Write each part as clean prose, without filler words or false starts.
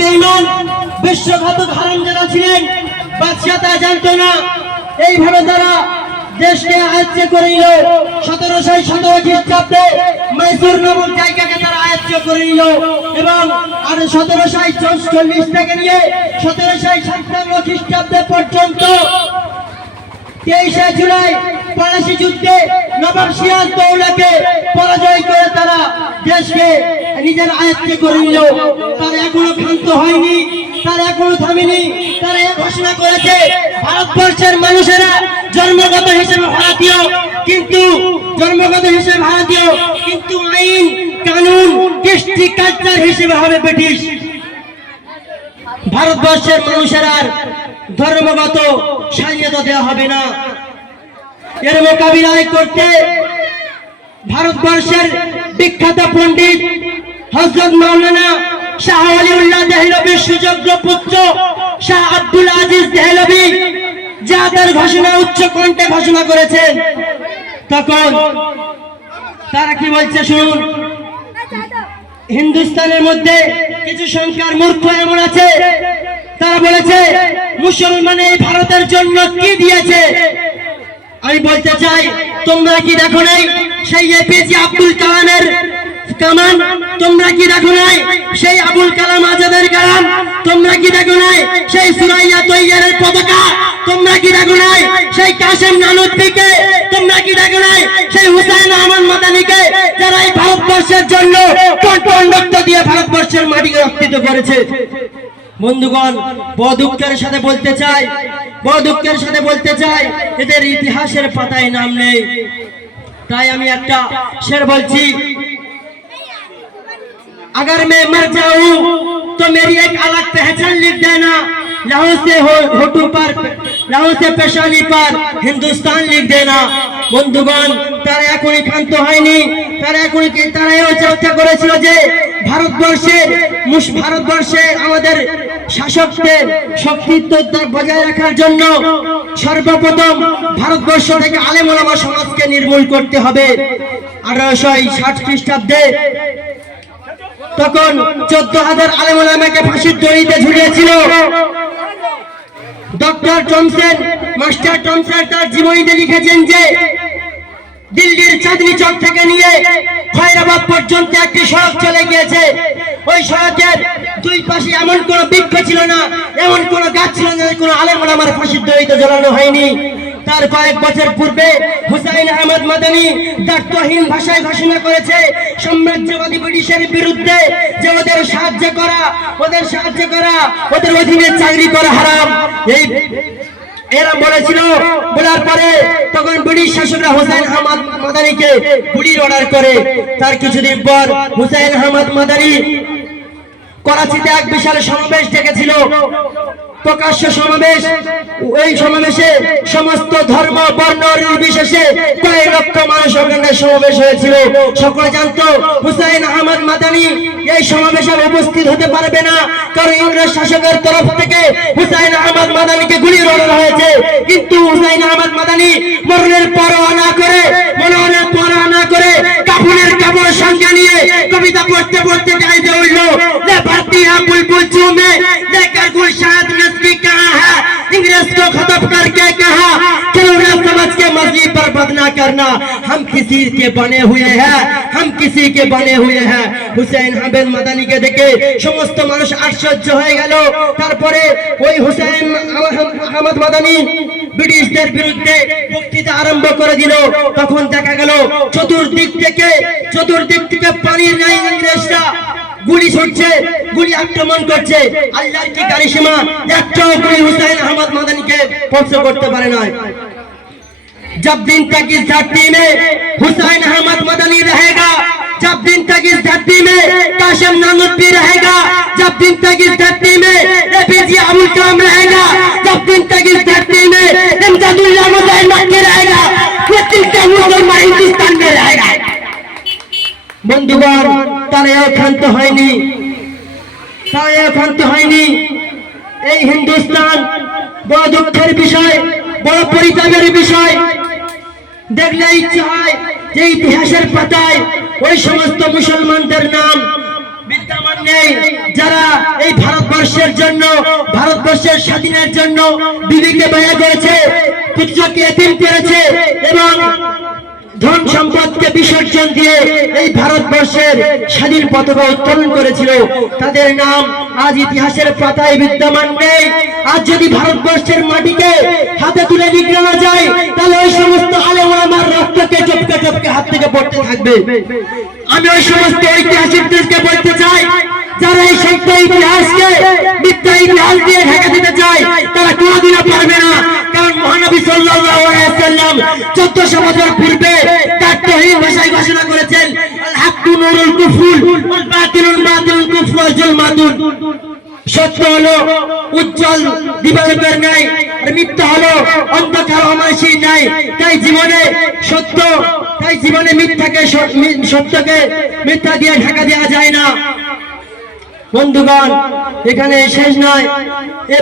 বেঈমান বিশ্বঘাতক হারামজাদা ছিলেন। বাদশাহ তা জানতো না। এইভাবে তারা দেশকে আয়ত্ত করে নিল। 1717 খ্রিস্টাব্দে মাইসুর নামক জায়গাকে তারা আয়ত্ত করে নিল এবং আর 1740 থেকে নিয়ে 1757 খ্রিস্টাব্দে পর্যন্ত 23শে জুলাই পলাশী যুদ্ধে নবাব সিরাজদৌলাকে পরাজয় করে তারা দেশকে নিজের আয়ত্তে করে নিল। তারা এখনো ক্ষান্ত হয়নি, তারা এখনো থামেনি। তারা এই ঘোষণা করেছে ভারতবর্ষের মানুষেরা জন্মগত হিসেবে ভারতীয়, কিন্তু কিন্তু আইন কানুন কৃষ্টি কালচার হিসেবে হবে ব্রিটিশ। ভারতবর্ষের মানুষের আর ধর্মগত স্বাধীনতা দেওয়া হবে না। এর মোকাবিলায় করতে ভারতবর্ষের বিখ্যাত পণ্ডিত হযরত মাওলানা শাহ ওয়ালিউল্লাহ দেহলভীর সুযোগ্য পুত্র শাহ আব্দুল আজিজ দেহলভী যাদের ঘোষণা উচ্চ কণ্ঠে ঘোষণা করেছেন, তখন তারা কি বলছে শুনুন। হিন্দুস্তানের মধ্যে কিছু সংখ্যার মূর্খ এমন আছে, তারা বলেছে মুসলমান এই ভারতের জন্য কি দিয়েছে। আমি বলতে চাই, তোমরা কি দেখো নাই সেই এপিজে আব্দুল কালামের কামান? তোমরা কি দেখো নাই সেই আবুল কালাম আজাদের কালাম? তোমরা কি দেখো নাই সেই সুরাইয়া তৈয়ারের পতাকা? তোমরা কি দেখো নাই সেই কাসেম নানুতুবিকে? তোমরা কি দেখো নাই সেই হুসাইন আহমদ মাদানিকে, যারা এই ভারতবর্ষের জন্য কণ্ঠন রক্ত দিয়ে ভারতবর্ষের মাটিকে রক্ষিত করেছে? বন্ধুগণ, বড় দুঃখের সাথে বলতে চাই এদের ইতিহাসের পাতায় নাম নেই। তাই আমি একটা শের বলছি, अगर मैं मर जाऊं तो मेरी एक अलग पहचान लिख देना, लहू से होठों पर, लहू से पेशानी पर हिंदुस्तान लिख देना। বন্ধুগণ, তারা এখনই ক্ষান্ত হয়নি। তারাও চেষ্টা করেছিল যে ভারতবর্ষের আমাদের শাসকদের শক্তিত্ব বজায় রাখার জন্য সর্বপ্রথম ভারতবর্ষ থেকে আলেম ওলামা সমাজকে নির্মূল করতে হবে। 1860 খ্রিস্টাব্দে তখন 14,000 আলেম ওলামাকে ফাঁসির দড়িতে ঝুলিয়েছিল। মাস্টার টমসেন তার জীবনীতে লিখেছেন যে দিল্লির চাঁদনি চক থেকে নিয়ে খয়রাবাদ পর্যন্ত একটি সড়ক চলে গিয়েছে। ওই সড়কের দুই পাশে এমন কোন বৃক্ষ ছিল না, এমন কোন গাছ ছিল না, কোন আলেম ওলামার ফাঁসির দড়িতে ঝোলানো হয়নি। তার কয়েক বছর পূর্বে হুসাইন আহমদ মাদানি দায়িত্বহীন ভাষায় ঘোষণা করেছে সাম্রাজ্যবাদী ব্রিটিশের বিরুদ্ধে যে ওদের সাহায্য করা, ওদের অধীনে চাকরি করা হারাম। এরা বলেছিল। বলার পরে তখন ব্রিটিশ শাসকরা হুসাইন আহমদ মাদানিকে গুলির অর্ডার করে। তার কিছুদিন পর হুসাইন আহমদ মাদানি করাচিতে এক বিশাল সমাবেশ ডেকেছিল, প্রকাশ্য সমাবেশ। ওই সমাবেশে সমস্ত ধর্ম বর্ণ নির্বিশেষে কয়েক লক্ষ মানুষ ওখানে সমাবেশ হয়েছিল। সকলে জানতো হুসাইন আহমদ মাদানি এই সমাবেশে উপস্থিত হতে পারবে না, কারণ ইংরেজ শাসকের তরফ থেকে হুসাইন আহমদ মাদানিকে গুলির অর্ডার হয়েছে। কিন্তু হুসাইন আহমদ মাদানি মরণের পরোয়া না করে কাফনের কাপড় সঙ্গে নিয়ে কবিতা পড়তে গাইতে উঠল, ले भरती है बुलबुल चूमे लेकर गुलशाद नस्बी कहाँ है, इंग्रेज को खत्म करके कहा खिलौना समझ के मस्जिद पर बदना करना, हम किसी के बने हुए हैं। হুসাইন আহমদ মাদানিকে দেখে সমস্ত মানুষ আশ্চর্য হয়ে গেল। তারপরে ওই হুসাইন আহমদ মাদানি ব্রিটিশদের বিরুদ্ধে বক্তৃতা আরম্ভ করে দিল। তখন দেখা গেল চতুর্দিক থেকে পানির ন্যায় ইংরেজরা গুলি ছুটছে, গুলি আক্রমণ করছে। আল্লাহর কি কারিশমা, একটাও গুলি হুসাইন আহমদ মাদানিকে স্পর্শ করতে পারে না। जब दिन तक इस धरती में हुसैन अहमद मदनी रहेगा, जब दिन तक इस धरती में कासिम नानुतबी रहेगा, जब दिन तक इस धरती में एपीजे अबुल कलाम रहेगा, जब दिन तक इस धरती में इमदादुल्लाह मुजाहिद मक्की रहेगा, वो दिन तक मुसलमान हिंदुस्तान में रहेगा। বন্ধুগণ, তারাও ক্ষান্ত হয়নি। এই হিন্দুস্তান বড় দুঃখের বিষয়, বড় পরিতাপের বিষয়। দেখলে ইচ্ছে হয় যে ইতিহাসের পাতায় ওই সমস্ত মুসলমানদের নাম বিদ্যমান নেই, যারা এই ভারতবর্ষ ভারতবর্ষের জন্য, ভারতবর্ষের স্বাধীনের জন্য বিবিকে ব্যয় করেছে, পুত্রকে এতিম করেছে এবং ধন সম্পদকে বিসর্জন দিয়ে এই ভারতবর্ষের স্বাধীন পতাকা উত্তোলন করেছিল, তাদের নাম আজ ইতিহাসের পাতায় বিদ্যমান নেই। আজ যদি ভারতবর্ষের মাটিকে হাতে তুলে নিয়ে যায়, তাহলে ওই সমস্ত আলেম ওলামার রক্তকে চপকে চপকে হাত থেকে পড়তে থাকবে। আমি ওই সমস্ত ঐতিহাসিকদেরকে বলতে চাই, যারা এই সত্য ইতিহাসকে মিথ্যা ইতিহাস দিয়ে ঢেকে দিতে চায়, তারা কোনোদিনও পারবে না। কারণ মহানবী সাল্লাল্লাহু আলাইহি ওয়াসাল্লাম 1400 বছর পূর্বে তার তহিদ ভাষায় ঘোষণা করেছেন, আল হাক্কু নূরুল কুফর ওয়াল বাতিলুল কুফর ওয়াল জুলমাতুন। সত্য হলো উজ্জ্বল দিবালোকের ন্যায়, আর মিথ্যা হলো অন্ধকার অমানুষীর ন্যায়। তাই জীবনে সত্যকে মিথ্যা দিয়ে ঢাকা দেওয়া যায় না। বন্ধুগণ, এখানে শেষ নয়। এ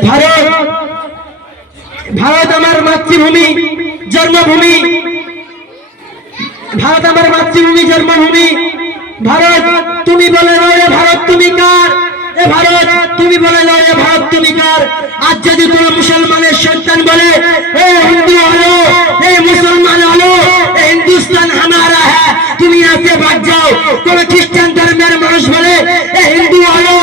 ভারত আমার মাতৃভূমি, জন্মভূমি। ভারত আমার মাতৃভূমি, জন্মভূমি। ভারত তুমি বলে নয় ভারত তুমি কার? এ ভারত তুমি বলে নয় ভারত তুমি কার? আজ যদি কোন মুসলমানের সন্তান বলে এ হিন্দু হলো, এ মুসলমান হলো, এ হিন্দুস্তান হামারা হ্যাঁ, তুমি यहाँ से भाग जाओ। কোন খ্রিস্টান ধর্মের মানুষ বলে এ হিন্দু হলো,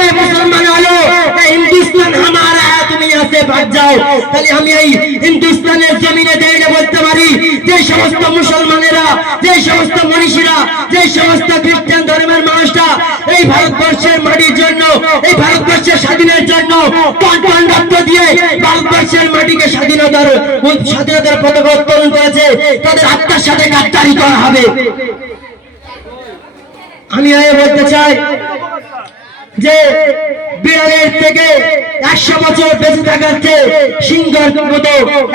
এ মুসলমান হলো, এ হিন্দুস্তান হামারা হ্যাঁ, তুমি यहाँ से भाग जाओ। তাহলে আমি এই হিন্দুস্তানের জমিনে দাঁড়িয়ে বলতে পারি, যে সমস্ত মুসলমানেরা, যে সমস্ত মনীষীরা, যে সমস্ত খ্রিস্টান ধর্মের মানুষরা এই ভারতবর্ষের মাটির জন্য, এই ভারতবর্ষের স্বাধীনের জন্য প্রাণ রক্ত দিয়ে ভারতবর্ষের মাটিকে স্বাধীনতার পতাকা উত্তোলন করেছে, তাদের আত্মার সাথে গাদ্দারি করা হবে। আমি বলতে চাই যে বিড়ালের থেকে 100 বছর বেঁচে থাকার চেয়ে সিংহের মতো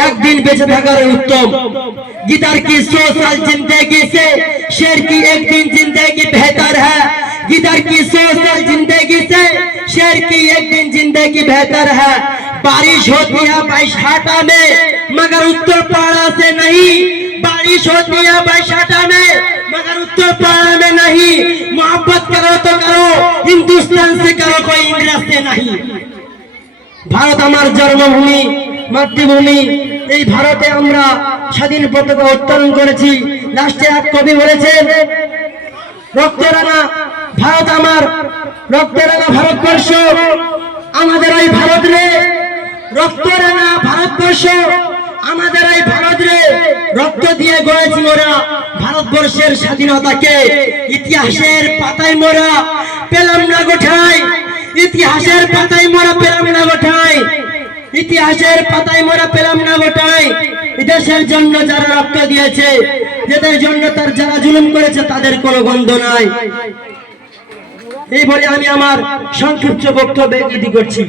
একদিন বেঁচে থাকার উত্তম। गीदड़ की 100 साल जिंदगी से शेर की एक दिन जिंदगी बेहतर है। गीदड़ की 100 साल जिंदगी से शेर की एक दिन जिंदगी बेहतर है। बारिश होती है बैसाटा में मगर उत्तर पाड़ा से नहीं। बारिश होती है बैसाटा में मगर उत्तर पाड़ा में नहीं। मोहब्बत करो तो करो, हिंदुस्तान से करो, कोई इंग्लैंड से नहीं। भारत हमार जन्मभूमि, মাতৃভূমি। এই ভারতে আমরা স্বাধীন পতাকা উত্তোলন করেছি। লাস্টে এক কবি বলেছেন, রক্তরাঙা ভারত আমার, রক্তরাঙা ভারতবর্ষ আমাদের এই ভারত রে, রক্তরাঙা ভারতবর্ষ আমাদের এই ভারত রে। রক্ত দিয়ে গড়েছি মোরা ভারতবর্ষের স্বাধীনতাকে। ইতিহাসের পাতায় মোরা পেলাম না গোঠায়, ইতিহাসের পাতায় মোরা পেলাম না গোঠায়, ইতিহাসের পাতায় মোরা পেলাম না গোটায়। দেশের জন্য যারা রক্ত দিয়েছে, দেশের জন্য তার যারা জুলুম করেছে, তাদের কোনো গন্ধ নাই। এই বলে আমি আমার সংক্ষিপ্ত বক্তব্য ইতি করছি।